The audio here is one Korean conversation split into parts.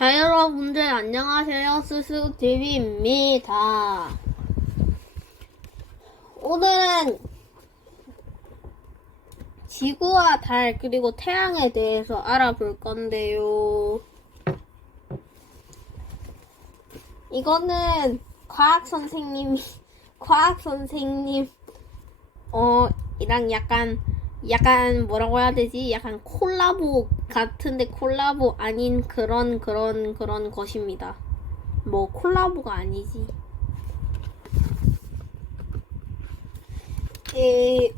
자, 여러분들 안녕하세요. 스스TV입니다. 오늘은 지구와 달 그리고 태양에 대해서 알아볼 건데요. 이거는 과학 선생님 이랑 약간 뭐라고 해야 되지? 약간 콜라보 같은데 콜라보 아닌 그런 것입니다. 뭐 콜라보가 아니지.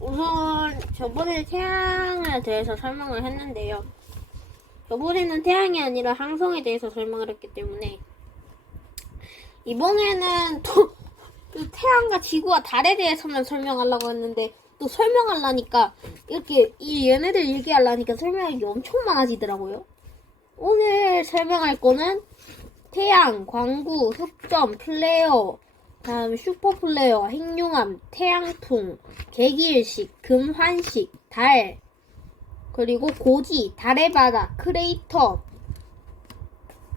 우선 저번에 태양에 대해서 설명을 했는데요. 저번에는 태양이 아니라 항성에 대해서 설명을 했기 때문에 이번에는 또 태양과 지구와 달에 대해서만 설명하려고 했는데 또 설명하려니까 이렇게 얘네들 얘기하려니까 설명이 엄청 많아지더라고요. 오늘 설명할 거는 태양, 광구, 흑점, 플레어, 다음 슈퍼플레어, 핵융합, 태양풍, 개기일식, 금환식, 달, 그리고 고지, 달의 바다, 크레이터,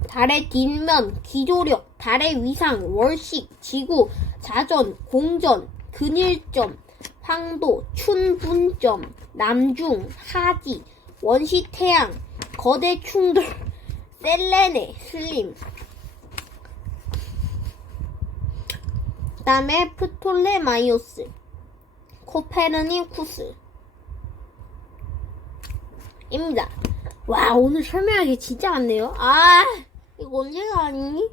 달의 뒷면, 기조력, 달의 위상, 월식, 지구, 자전, 공전, 근일점, 황도, 춘분점, 남중, 하지, 원시태양, 거대 충돌, 셀레네, 슬림. 그 다음에 프톨레마이오스, 코페르니쿠스 입니다. 와, 오늘 설명하기 진짜 많네요. 이거 언제가 아니니?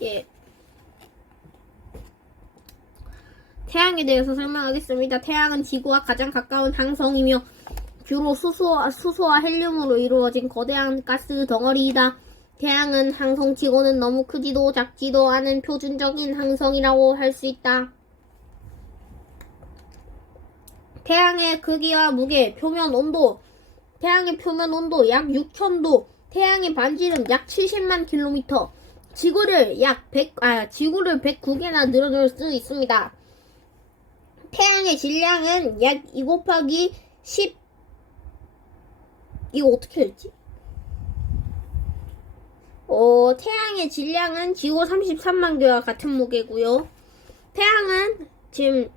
예. 태양에 대해서 설명하겠습니다. 태양은 지구와 가장 가까운 항성이며 주로 수소와 헬륨으로 이루어진 거대한 가스 덩어리이다. 태양은 항성치고는 너무 크지도 작지도 않은 표준적인 항성이라고 할 수 있다. 태양의 크기와 무게, 표면 온도, 태양의 표면 온도 약 6000도, 태양의 반지름 약 70만 킬로미터, 지구를 109개나 늘어놓을 수 있습니다. 태양의 질량은 약 2 곱하기 10, 이거 어떻게 했지? 태양의 질량은 지구 33만 개와 같은 무게고요. 태양은 지금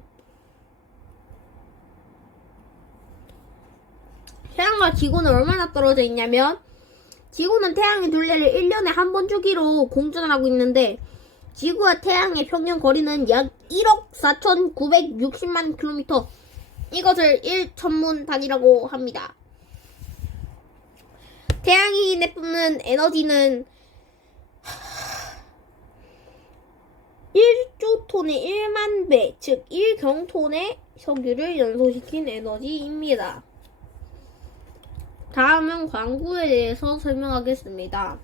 태양과 지구는 얼마나 떨어져 있냐면 지구는 태양의 둘레를 1년에 한 번 주기로 공전하고 있는데 지구와 태양의 평균 거리는 약 1억 4,960만 킬로미터. 이것을 1천문 단위라고 합니다. 태양이 내뿜는 에너지는 1조톤의 1만 배, 즉 1경톤의 석유를 연소시킨 에너지입니다. 다음은 광구에 대해서 설명하겠습니다.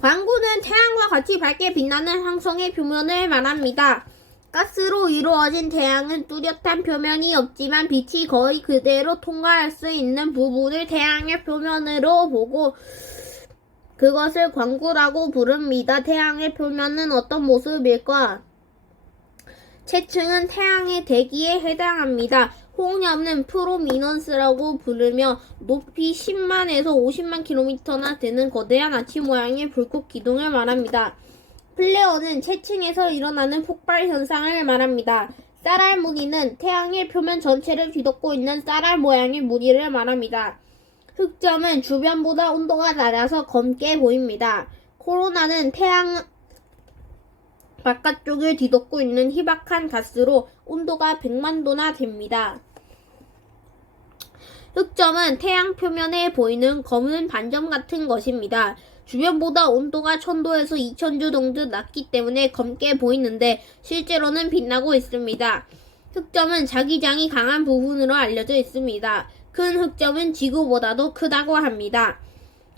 광구는 태양과 같이 밝게 빛나는 항성의 표면을 말합니다. 가스로 이루어진 태양은 뚜렷한 표면이 없지만 빛이 거의 그대로 통과할 수 있는 부분을 태양의 표면으로 보고 그것을 광구라고 부릅니다. 태양의 표면은 어떤 모습일까? 채층은 태양의 대기에 해당합니다. 홍염은 프로미넌스라고 부르며 높이 10만에서 50만 킬로미터나 되는 거대한 아치 모양의 불꽃 기둥을 말합니다. 플레어는 채층에서 일어나는 폭발 현상을 말합니다. 쌀알 무늬는 태양의 표면 전체를 뒤덮고 있는 쌀알 모양의 무늬를 말합니다. 흑점은 주변보다 온도가 낮아서 검게 보입니다. 코로나는 태양 바깥쪽을 뒤덮고 있는 희박한 가스로 온도가 100만 도나 됩니다. 흑점은 태양 표면에 보이는 검은 반점 같은 것입니다. 주변보다 온도가 1000도에서 2000도 정도 낮기 때문에 검게 보이는데 실제로는 빛나고 있습니다. 흑점은 자기장이 강한 부분으로 알려져 있습니다. 큰 흑점은 지구보다도 크다고 합니다.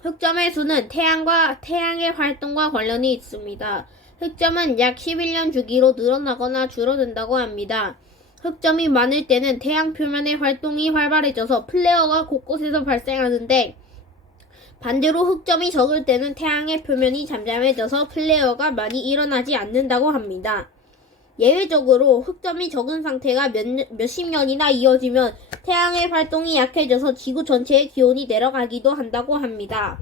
흑점의 수는 태양의 활동과 관련이 있습니다. 흑점은 약 11년 주기로 늘어나거나 줄어든다고 합니다. 흑점이 많을 때는 태양 표면의 활동이 활발해져서 플레어가 곳곳에서 발생하는데 반대로 흑점이 적을 때는 태양의 표면이 잠잠해져서 플레어가 많이 일어나지 않는다고 합니다. 예외적으로 흑점이 적은 상태가 몇십 년이나 이어지면 태양의 활동이 약해져서 지구 전체의 기온이 내려가기도 한다고 합니다.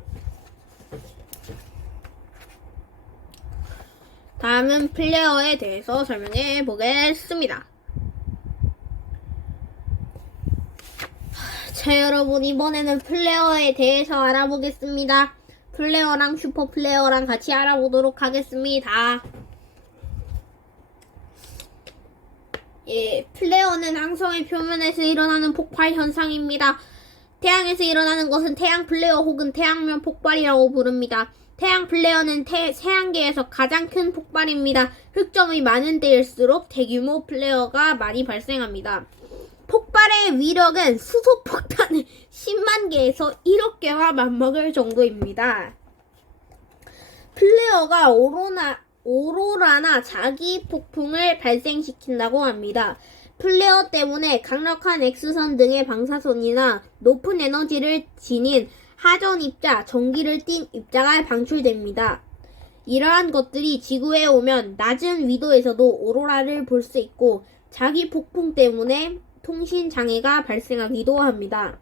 다음은 플레어에 대해서 설명해 보겠습니다. 자, 여러분, 이번에는 플레어에 대해서 알아보겠습니다. 플레어랑 슈퍼 플레어랑 같이 알아보도록 하겠습니다. 예, 플레어는 항성의 표면에서 일어나는 폭발 현상입니다. 태양에서 일어나는 것은 태양 플레어 혹은 태양면 폭발이라고 부릅니다. 태양 플레어는 태양계에서 가장 큰 폭발입니다. 흑점이 많은 때일수록 대규모 플레어가 많이 발생합니다. 폭발의 위력은 수소폭탄 10만 개에서 1억 개와 맞먹을 정도입니다. 플레어가 오로라나 자기 폭풍을 발생시킨다고 합니다. 플레어 때문에 강력한 X선 등의 방사선이나 높은 에너지를 지닌 하전 입자, 전기를 띤 입자가 방출됩니다. 이러한 것들이 지구에 오면 낮은 위도에서도 오로라를 볼 수 있고 자기 폭풍 때문에 통신 장애가 발생하기도 합니다.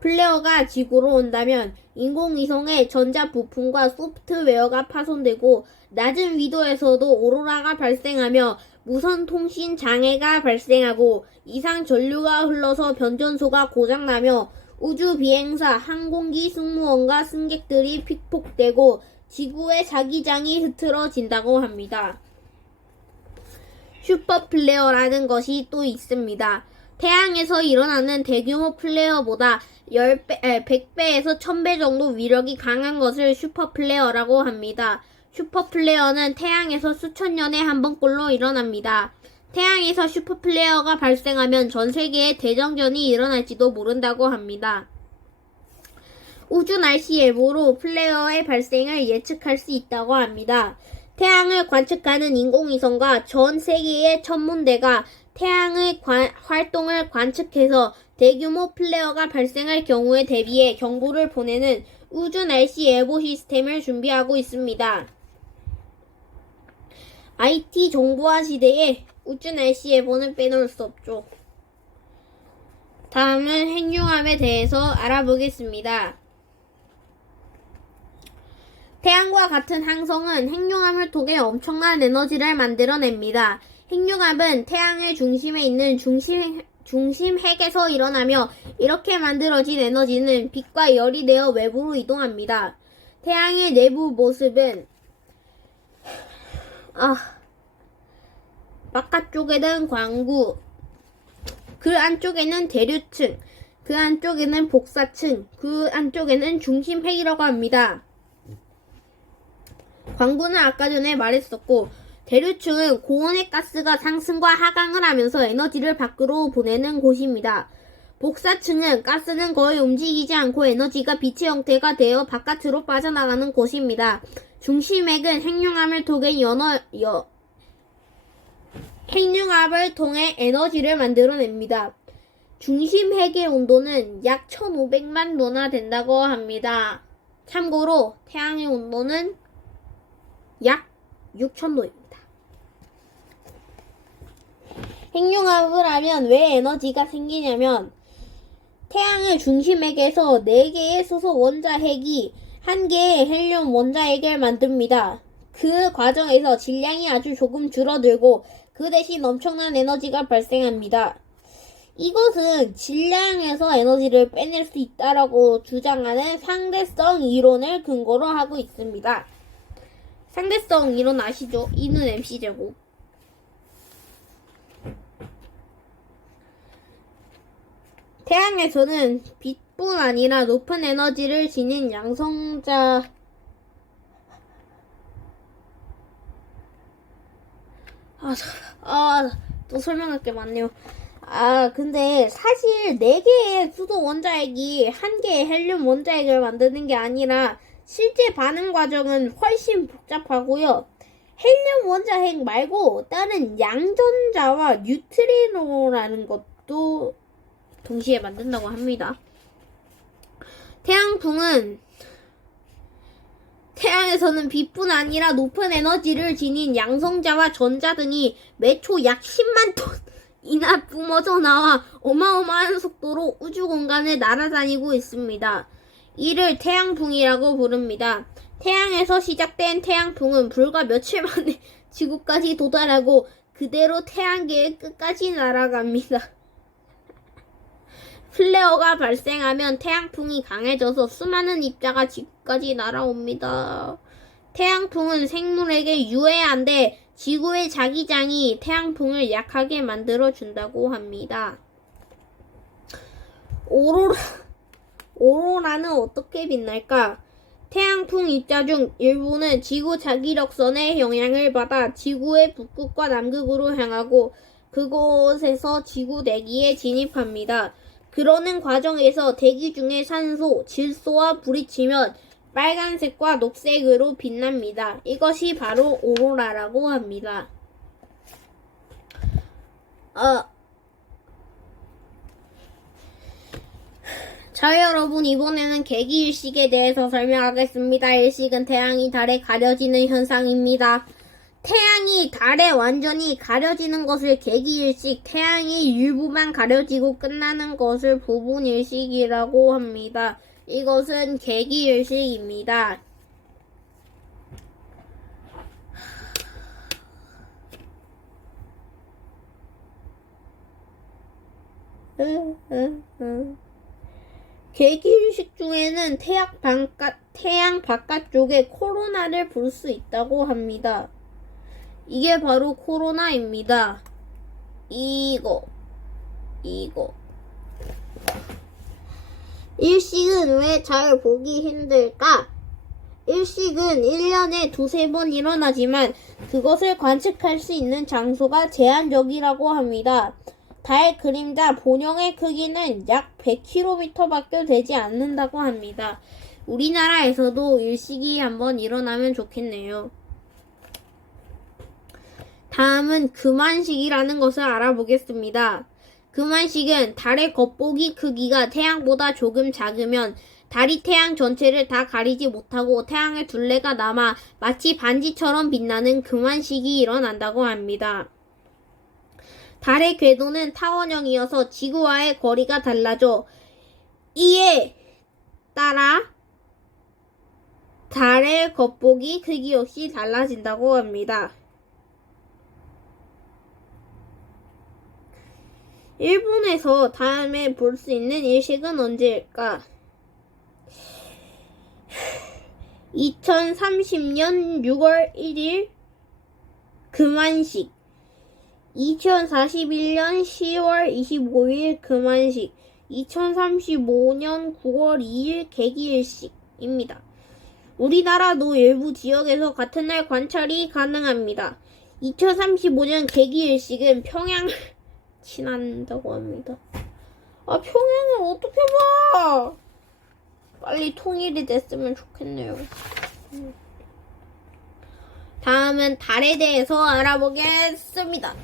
플레어가 지구로 온다면 인공위성의 전자 부품과 소프트웨어가 파손되고 낮은 위도에서도 오로라가 발생하며 무선 통신 장애가 발생하고 이상 전류가 흘러서 변전소가 고장나며 우주 비행사, 항공기 승무원과 승객들이 피폭되고 지구의 자기장이 흐트러진다고 합니다. 슈퍼 플레어라는 것이 또 있습니다. 태양에서 일어나는 대규모 플레어보다 100배에서 1000배 정도 위력이 강한 것을 슈퍼 플레어라고 합니다. 슈퍼 플레어는 태양에서 수천 년에 한 번꼴로 일어납니다. 태양에서 슈퍼 플레어가 발생하면 전 세계에 대정전이 일어날지도 모른다고 합니다. 우주 날씨 예보로 플레어의 발생을 예측할 수 있다고 합니다. 태양을 관측하는 인공위성과 전 세계의 천문대가 태양의 활동을 관측해서 대규모 플레어가 발생할 경우에 대비해 경보를 보내는 우주 날씨 예보 시스템을 준비하고 있습니다. IT 정보화 시대에 우주 날씨 예보는 빼놓을 수 없죠. 다음은 핵융합에 대해서 알아보겠습니다. 태양과 같은 항성은 핵융합을 통해 엄청난 에너지를 만들어냅니다. 핵융합은 태양의 중심에 있는 중심 핵에서 일어나며 이렇게 만들어진 에너지는 빛과 열이 되어 외부로 이동합니다. 태양의 내부 모습은 바깥쪽에는 광구, 그 안쪽에는 대류층, 그 안쪽에는 복사층, 그 안쪽에는 중심 핵이라고 합니다. 광구는 아까 전에 말했었고 대류층은 고온의 가스가 상승과 하강을 하면서 에너지를 밖으로 보내는 곳입니다. 복사층은 가스는 거의 움직이지 않고 에너지가 빛의 형태가 되어 바깥으로 빠져나가는 곳입니다. 중심핵은 핵융합을 통해 에너지를 만들어냅니다. 중심핵의 온도는 약 1500만 도나 된다고 합니다. 참고로 태양의 온도는 약 6000도입니다. 핵융합을 하면 왜 에너지가 생기냐면 태양의 중심핵에서 4개의 수소 원자핵이 1개의 헬륨 원자핵을 만듭니다. 그 과정에서 질량이 아주 조금 줄어들고 그 대신 엄청난 에너지가 발생합니다. 이것은 질량에서 에너지를 빼낼 수 있다라고 주장하는 상대성 이론을 근거로 하고 있습니다. 상대성 이론 아시죠? E는 mc제곱. 태양에서는 빛뿐 아니라 높은 에너지를 지닌 양성자 또 설명할 게 많네요. 근데 사실 4개의 수소 원자핵이 1개의 헬륨 원자핵을 만드는 게 아니라 실제 반응 과정은 훨씬 복잡하고요. 헬륨 원자핵 말고 다른 양전자와 뉴트리노라는 것도 동시에 만든다고 합니다. 태양에서는 빛뿐 아니라 높은 에너지를 지닌 양성자와 전자 등이 매초 약 10만 톤이나 뿜어져 나와 어마어마한 속도로 우주 공간을 날아다니고 있습니다. 이를 태양풍이라고 부릅니다. 태양에서 시작된 태양풍은 불과 며칠 만에 지구까지 도달하고 그대로 태양계의 끝까지 날아갑니다. 플레어가 발생하면 태양풍이 강해져서 수많은 입자가 지구까지 날아옵니다. 태양풍은 생물에게 유해한데 지구의 자기장이 태양풍을 약하게 만들어준다고 합니다. 오로라는 어떻게 빛날까? 태양풍 입자 중 일부는 지구 자기력선의 영향을 받아 지구의 북극과 남극으로 향하고 그곳에서 지구 대기에 진입합니다. 그러는 과정에서 대기 중에 산소, 질소와 불이 치면 빨간색과 녹색으로 빛납니다. 이것이 바로 오로라라고 합니다. 자, 여러분, 이번에는 계기일식에 대해서 설명하겠습니다. 일식은 태양이 달에 가려지는 현상입니다. 태양이 달에 완전히 가려지는 것을 계기일식, 태양이 일부만 가려지고 끝나는 것을 부분일식이라고 합니다. 이것은 계기일식입니다. 계기일식 중에는 태양 바깥쪽에 코로나를 볼 수 있다고 합니다. 이게 바로 코로나입니다. 이거. 일식은 왜 잘 보기 힘들까? 일식은 1년에 두세 번 일어나지만 그것을 관측할 수 있는 장소가 제한적이라고 합니다. 달 그림자 본영의 크기는 약 100km밖에 되지 않는다고 합니다. 우리나라에서도 일식이 한번 일어나면 좋겠네요. 다음은 금환식이라는 것을 알아보겠습니다. 금환식은 달의 겉보기 크기가 태양보다 조금 작으면 달이 태양 전체를 다 가리지 못하고 태양의 둘레가 남아 마치 반지처럼 빛나는 금환식이 일어난다고 합니다. 달의 궤도는 타원형이어서 지구와의 거리가 달라져 이에 따라 달의 겉보기 크기 역시 달라진다고 합니다. 일본에서 다음에 볼 수 있는 일식은 언제일까? 2030년 6월 1일 금환식, 2041년 10월 25일 금환식, 2035년 9월 2일 계기일식입니다. 우리나라도 일부 지역에서 같은 날 관찰이 가능합니다. 2035년 계기일식은 평양을 지난다고 합니다. 평양을 어떻게 봐? 빨리 통일이 됐으면 좋겠네요. 다음은 달에 대해서 알아보겠습니다.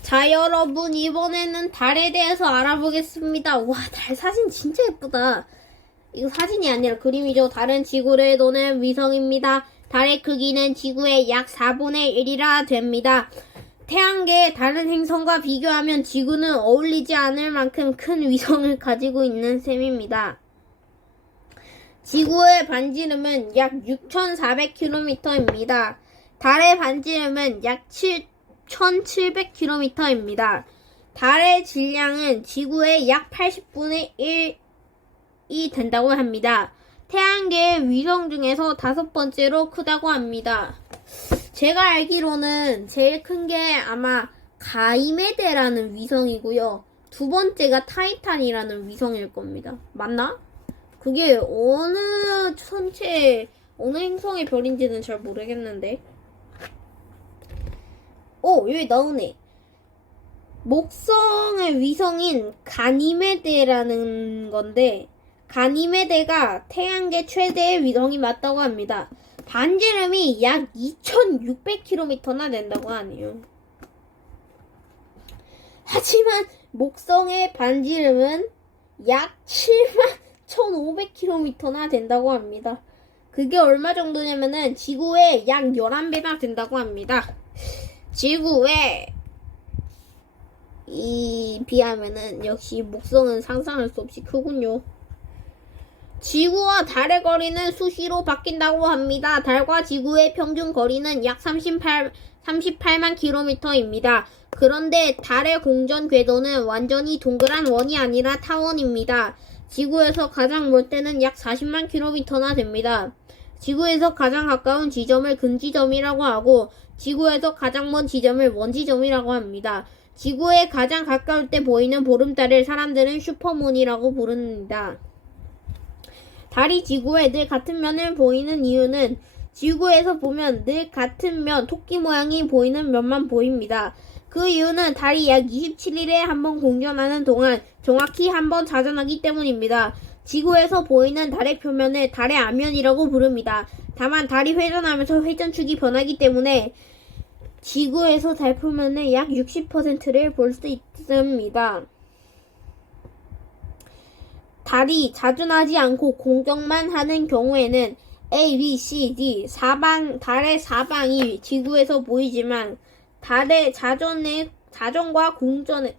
자, 여러분, 이번에는 달에 대해서 알아보겠습니다. 와, 달 사진 진짜 예쁘다. 이거 사진이 아니라 그림이죠. 달은 지구를 도는 위성입니다. 달의 크기는 지구의 약 4분의 1이라 됩니다. 태양계의 다른 행성과 비교하면 지구는 어울리지 않을 만큼 큰 위성을 가지고 있는 셈입니다. 지구의 반지름은 약 6,400km입니다. 달의 반지름은 약 7,700km입니다. 달의 질량은 지구의 약 80분의 1이 된다고 합니다. 태양계의 위성 중에서 5번째로 크다고 합니다. 제가 알기로는 제일 큰 게 아마 가이메데라는 위성이고요. 두 번째가 타이탄이라는 위성일 겁니다. 맞나? 그게 어느 행성의 별인지는 잘 모르겠는데. 여기 나오네. 목성의 위성인 가니메데라는 건데, 가니메데가 태양계 최대의 위성이 맞다고 합니다. 반지름이 약 2,600km나 된다고 하네요. 하지만 목성의 반지름은 약 1500km나 된다고 합니다. 그게 얼마 정도냐면은 지구의 약 11배나 된다고 합니다. 지구에 비하면은 역시 목성은 상상할 수 없이 크군요. 지구와 달의 거리는 수시로 바뀐다고 합니다. 달과 지구의 평균 거리는 약 38만 km입니다. 그런데 달의 공전 궤도는 완전히 동그란 원이 아니라 타원입니다. 지구에서 가장 멀 때는 약 40만 km나 됩니다. 지구에서 가장 가까운 지점을 근지점이라고 하고 지구에서 가장 먼 지점을 먼지점이라고 합니다. 지구에 가장 가까울 때 보이는 보름달을 사람들은 슈퍼문이라고 부릅니다. 달이 지구에 늘 같은 면을 보이는 이유는 지구에서 보면 늘 같은 면, 토끼 모양이 보이는 면만 보입니다. 그 이유는 달이 약 27일에 한 번 공전하는 동안 정확히 한 번 자전하기 때문입니다. 지구에서 보이는 달의 표면을 달의 앞면이라고 부릅니다. 다만 달이 회전하면서 회전축이 변하기 때문에 지구에서 달 표면의 약 60%를 볼 수 있습니다. 달이 자전하지 않고 공전만 하는 경우에는 A, B, C, D 달의 사방이 지구에서 보이지만 달의 자전과 공전의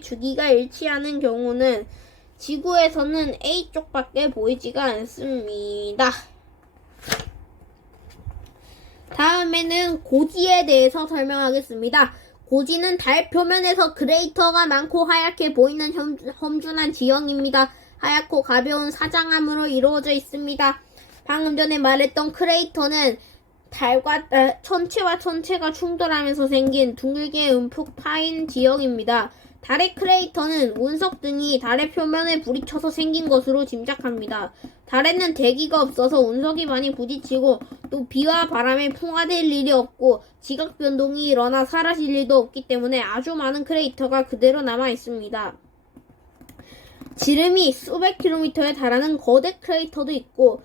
주기가 일치하는 경우는 지구에서는 A쪽밖에 보이지가 않습니다. 다음에는 고지에 대해서 설명하겠습니다. 고지는 달 표면에서 크레이터가 많고 하얗게 보이는 험준한 지형입니다. 하얗고 가벼운 사장암으로 이루어져 있습니다. 방금 전에 말했던 크레이터는 달과 천체와 천체가 충돌하면서 생긴 둥글게 움푹 파인 지형입니다. 달의 크레이터는 운석 등이 달의 표면에 부딪혀서 생긴 것으로 짐작합니다. 달에는 대기가 없어서 운석이 많이 부딪히고 또 비와 바람에 풍화될 일이 없고 지각 변동이 일어나 사라질 일도 없기 때문에 아주 많은 크레이터가 그대로 남아 있습니다. 지름이 수백 킬로미터에 달하는 거대 크레이터도 있고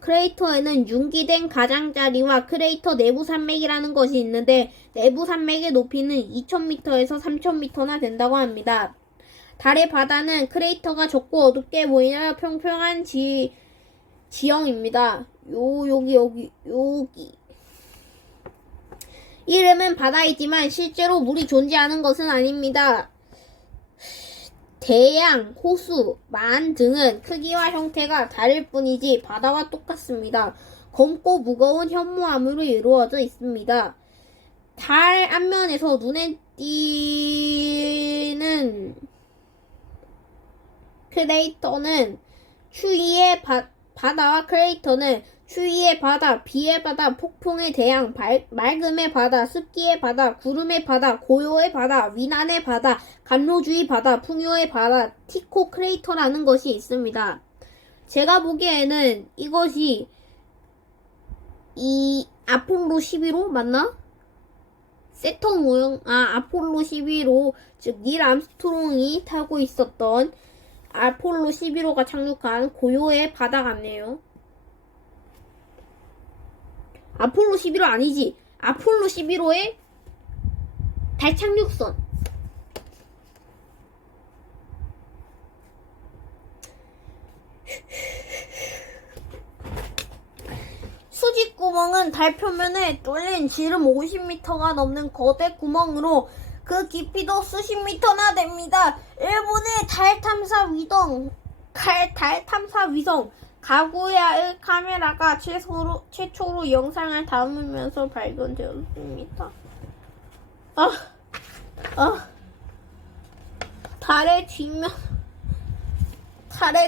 크레이터에는 융기된 가장자리와 크레이터 내부 산맥이라는 것이 있는데 내부 산맥의 높이는 2000m에서 3000m나 된다고 합니다. 달의 바다는 크레이터가 적고 어둡게 보이는 평평한 지형입니다. 여기. 이름은 바다이지만 실제로 물이 존재하는 것은 아닙니다. 대양, 호수, 만 등은 크기와 형태가 다를 뿐이지 바다와 똑같습니다. 검고 무거운 현무암으로 이루어져 있습니다. 달 앞면에서 눈에 띄는 크레이터는 추위의 바다와 크레이터는 추위의 바다, 비의 바다, 폭풍의 대양, 맑음의 바다, 습기의 바다, 구름의 바다, 고요의 바다, 위난의 바다, 간로주의 바다, 풍요의 바다, 티코 크레이터라는 것이 있습니다. 제가 보기에는 이것이 이 아폴로 11호 맞나? 세턴 모형, 아폴로 11호, 즉 닐 암스트롱이 타고 있었던 아폴로 11호가 착륙한 고요의 바다 같네요. 아폴로 11호 아니지. 아폴로 11호의 달 착륙선. 수직구멍은 달 표면에 뚫린 지름 50m가 넘는 거대 구멍으로 그 깊이도 수십 미터나 됩니다. 일본의 달 탐사 위성 가구야의 카메라가 최초로 영상을 담으면서 발견되었습니다. 달의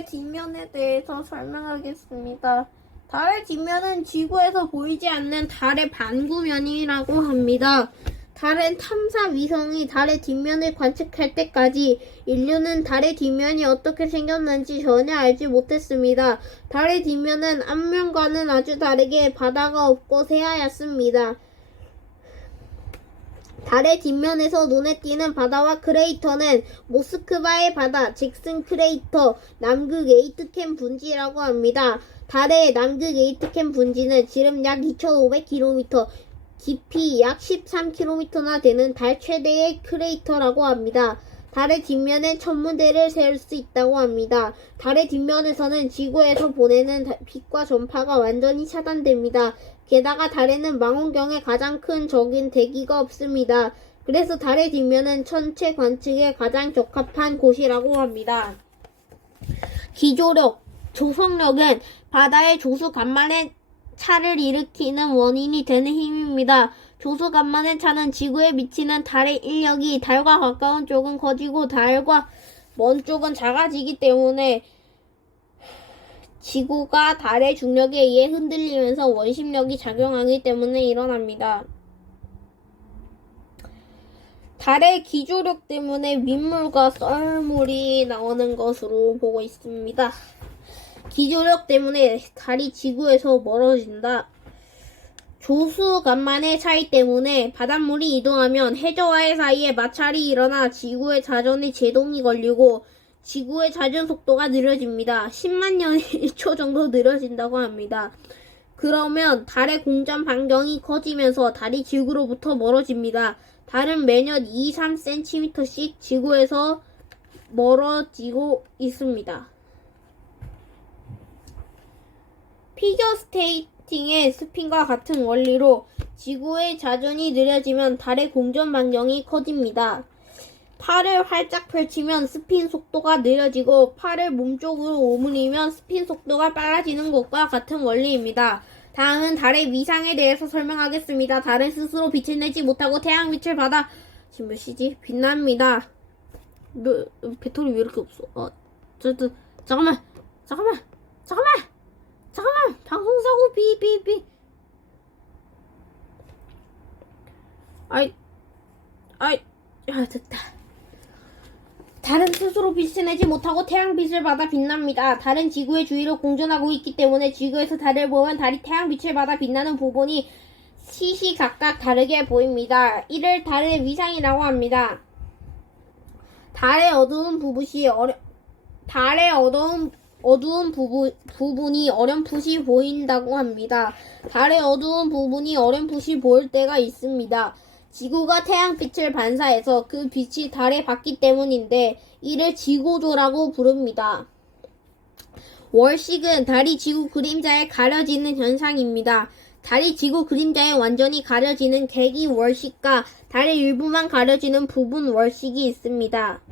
뒷면에 대해서 설명하겠습니다. 달의 뒷면은 지구에서 보이지 않는 달의 반구면이라고 합니다. 달의 탐사 위성이 달의 뒷면을 관측할 때까지 인류는 달의 뒷면이 어떻게 생겼는지 전혀 알지 못했습니다. 달의 뒷면은 앞면과는 아주 다르게 바다가 없고 새하얗습니다. 달의 뒷면에서 눈에 띄는 바다와 크레이터는 모스크바의 바다, 잭슨 크레이터, 남극 에이트캠 분지라고 합니다. 달의 남극 에이트캠 분지는 지름 약 2500km, 깊이 약 13km나 되는 달 최대의 크레이터라고 합니다. 달의 뒷면에 천문대를 세울 수 있다고 합니다. 달의 뒷면에서는 지구에서 보내는 빛과 전파가 완전히 차단됩니다. 게다가 달에는 망원경의 가장 큰 적인 대기가 없습니다. 그래서 달의 뒷면은 천체 관측에 가장 적합한 곳이라고 합니다. 기조력, 조성력은 바다의 조수간만의 차를 일으키는 원인이 되는 힘입니다. 조수간만의 차는 지구에 미치는 달의 인력이 달과 가까운 쪽은 커지고 달과 먼 쪽은 작아지기 때문에 지구가 달의 중력에 의해 흔들리면서 원심력이 작용하기 때문에 일어납니다. 달의 기조력 때문에 윗물과 썰물이 나오는 것으로 보고 있습니다. 기조력 때문에 달이 지구에서 멀어진다. 조수간만의 차이 때문에 바닷물이 이동하면 해저와의 사이에 마찰이 일어나 지구의 자전에 제동이 걸리고 지구의 자전 속도가 느려집니다. 10만 년에 1초 정도 느려진다고 합니다. 그러면 달의 공전 반경이 커지면서 달이 지구로부터 멀어집니다. 달은 매년 2-3cm씩 지구에서 멀어지고 있습니다. 피겨스케이팅의 스핀과 같은 원리로 지구의 자전이 느려지면 달의 공전 반경이 커집니다. 팔을 활짝 펼치면 스핀 속도가 느려지고 팔을 몸쪽으로 오므리면 스핀 속도가 빨라지는 것과 같은 원리입니다. 다음은 달의 위상에 대해서 설명하겠습니다. 달은 스스로 빛을 내지 못하고 태양빛을 받아 지금 몇 시지? 빛납니다. 배터리 왜 이렇게 없어? 잠깐만 방송사고 삐 됐다. 달은 스스로 빛을 내지 못하고 태양빛을 받아 빛납니다. 달은 지구의 주위로 공전하고 있기 때문에 지구에서 달을 보면 달이 태양빛을 받아 빛나는 부분이 시시각각 다르게 보입니다. 이를 달의 위상이라고 합니다. 달의 어두운 부분이 어렴풋이 보인다고 합니다. 달의 어두운 부분이 어렴풋이 보일 때가 있습니다. 지구가 태양빛을 반사해서 그 빛이 달에 받기 때문인데 이를 지고조라고 부릅니다. 월식은 달이 지구 그림자에 가려지는 현상입니다. 달이 지구 그림자에 완전히 가려지는 개기 월식과 달의 일부만 가려지는 부분 월식이 있습니다.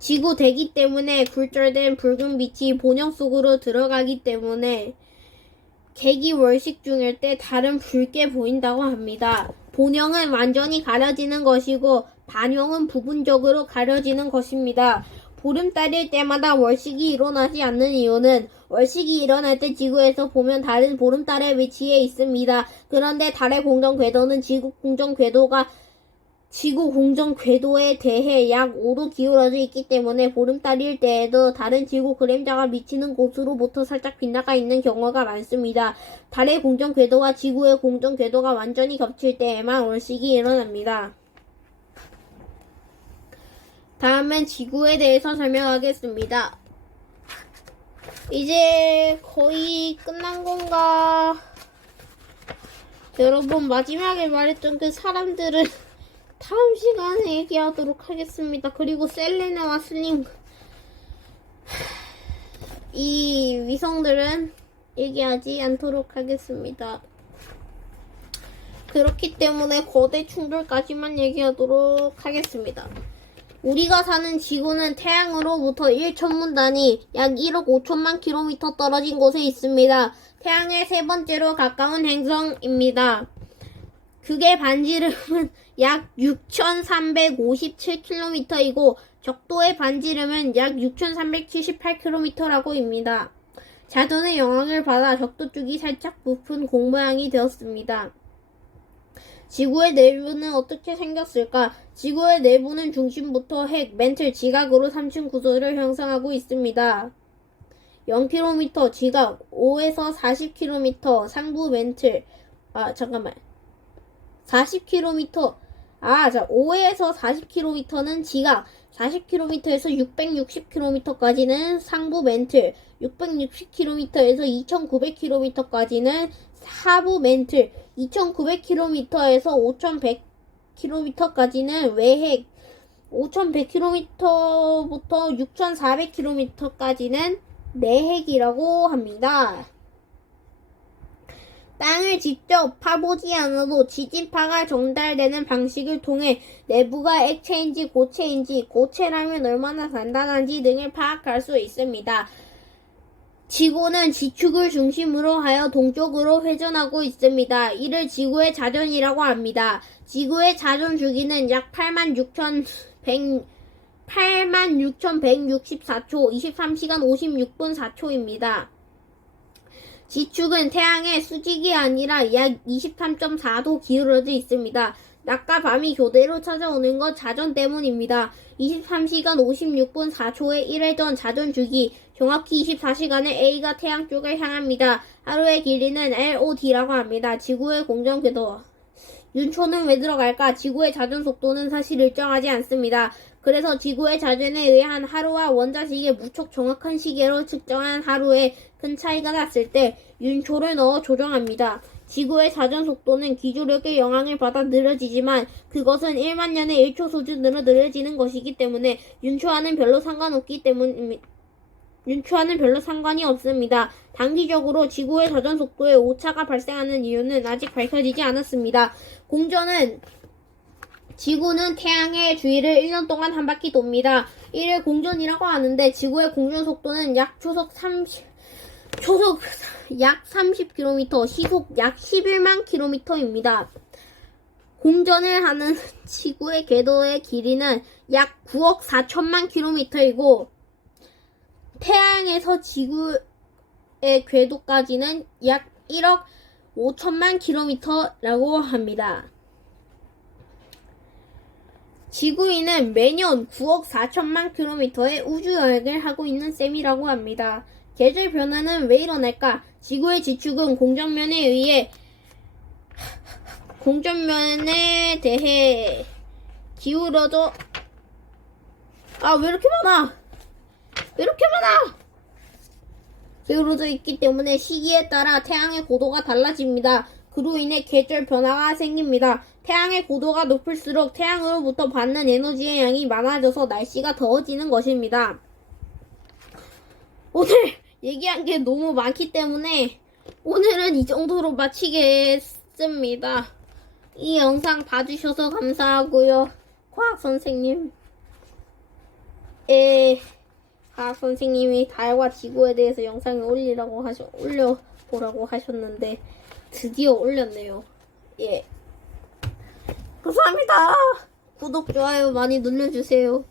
지구 대기 때문에 굴절된 붉은 빛이 본영 속으로 들어가기 때문에 개기 월식 중일 때 달은 붉게 보인다고 합니다. 본영은 완전히 가려지는 것이고 반영은 부분적으로 가려지는 것입니다. 보름달일 때마다 월식이 일어나지 않는 이유는 월식이 일어날 때 지구에서 보면 달은 보름달의 위치에 있습니다. 그런데 달의 공전 궤도는 지구 공전 궤도에 대해 약 5도 기울어져 있기 때문에 보름달일 때에도 달은 지구 그림자가 미치는 곳으로부터 살짝 빗나가 있는 경우가 많습니다. 달의 공전 궤도와 지구의 공전 궤도가 완전히 겹칠 때에만 월식이 일어납니다. 다음은 지구에 대해서 설명하겠습니다. 이제 거의 끝난 건가? 여러분, 마지막에 말했던 그 사람들은 다음 시간에 얘기하도록 하겠습니다. 그리고 셀레나와 슬링 이 위성들은 얘기하지 않도록 하겠습니다. 그렇기 때문에 거대 충돌까지만 얘기하도록 하겠습니다. 우리가 사는 지구는 태양으로부터 1천문 단위 약 1억 5천만 킬로미터 떨어진 곳에 있습니다. 태양의 세 번째로 가까운 행성입니다. 극의 반지름은 약 6,357km이고 적도의 반지름은 약 6,378km라고입니다. 자전의 영향을 받아 적도 쪽이 살짝 부푼 공 모양이 되었습니다. 지구의 내부는 어떻게 생겼을까? 지구의 내부는 중심부터 핵, 멘틀, 지각으로 3층 구조를 형성하고 있습니다. 0km 지각, 5에서 40km 상부 멘틀, 40km, 5에서 40km는 지각, 40km에서 660km까지는 상부 멘틀, 660km에서 2900km까지는 하부 멘틀, 2900km에서 5100km까지는 외핵, 5,100km부터 6,400km까지는 내핵이라고 합니다. 땅을 직접 파보지 않아도 지진파가 전달되는 방식을 통해 내부가 액체인지 고체인지, 고체라면 얼마나 단단한지 등을 파악할 수 있습니다. 지구는 지축을 중심으로 하여 동쪽으로 회전하고 있습니다. 이를 지구의 자전이라고 합니다. 지구의 자전 주기는 약 86,164초, 23시간 56분 4초입니다. 지축은 태양의 수직이 아니라 약 23.4도 기울어져 있습니다. 낮과 밤이 교대로 찾아오는 건 자전 때문입니다. 23시간 56분 4초의 1회 전 자전 주기, 정확히 24시간에 A가 태양 쪽을 향합니다. 하루의 길이는 LOD라고 합니다. 지구의 공전 궤도. 윤초는 왜 들어갈까? 지구의 자전 속도는 사실 일정하지 않습니다. 그래서 지구의 자전에 의한 하루와 원자식의 무척 정확한 시계로 측정한 하루에 큰 차이가 났을 때 윤초를 넣어 조정합니다. 지구의 자전 속도는 기조력의 영향을 받아 느려지지만 그것은 1만 년의 1초 수준으로 느려지는 것이기 때문에 윤초와는 별로 상관이 없습니다. 단기적으로 지구의 자전 속도에 오차가 발생하는 이유는 아직 밝혀지지 않았습니다. 지구는 태양의 주위를 1년 동안 한 바퀴 돕니다. 이를 공전이라고 하는데 지구의 공전 속도는 약 초속 약 30km, 시속 약 11만 km입니다. 공전을 하는 지구의 궤도의 길이는 약 9억 4천만 km이고 태양에서 지구의 궤도까지는 약 1억 5천만 km라고 합니다. 지구인은 매년 9억 4천만 km의 우주여행을 하고 있는 셈이라고 합니다. 계절 변화는 왜 일어날까? 지구의 지축은 공전면에 대해 기울어져 왜 이렇게 많아? 기울어져 있기 때문에 시기에 따라 태양의 고도가 달라집니다. 그로 인해 계절 변화가 생깁니다. 태양의 고도가 높을수록 태양으로부터 받는 에너지의 양이 많아져서 날씨가 더워지는 것입니다. 오늘 얘기한 게 너무 많기 때문에 오늘은 이 정도로 마치겠습니다. 이 영상 봐주셔서 감사하고요. 과학 선생님이 달과 지구에 대해서 영상을 올려보라고 하셨는데 드디어 올렸네요. 예. 감사합니다. 구독, 좋아요 많이 눌러주세요.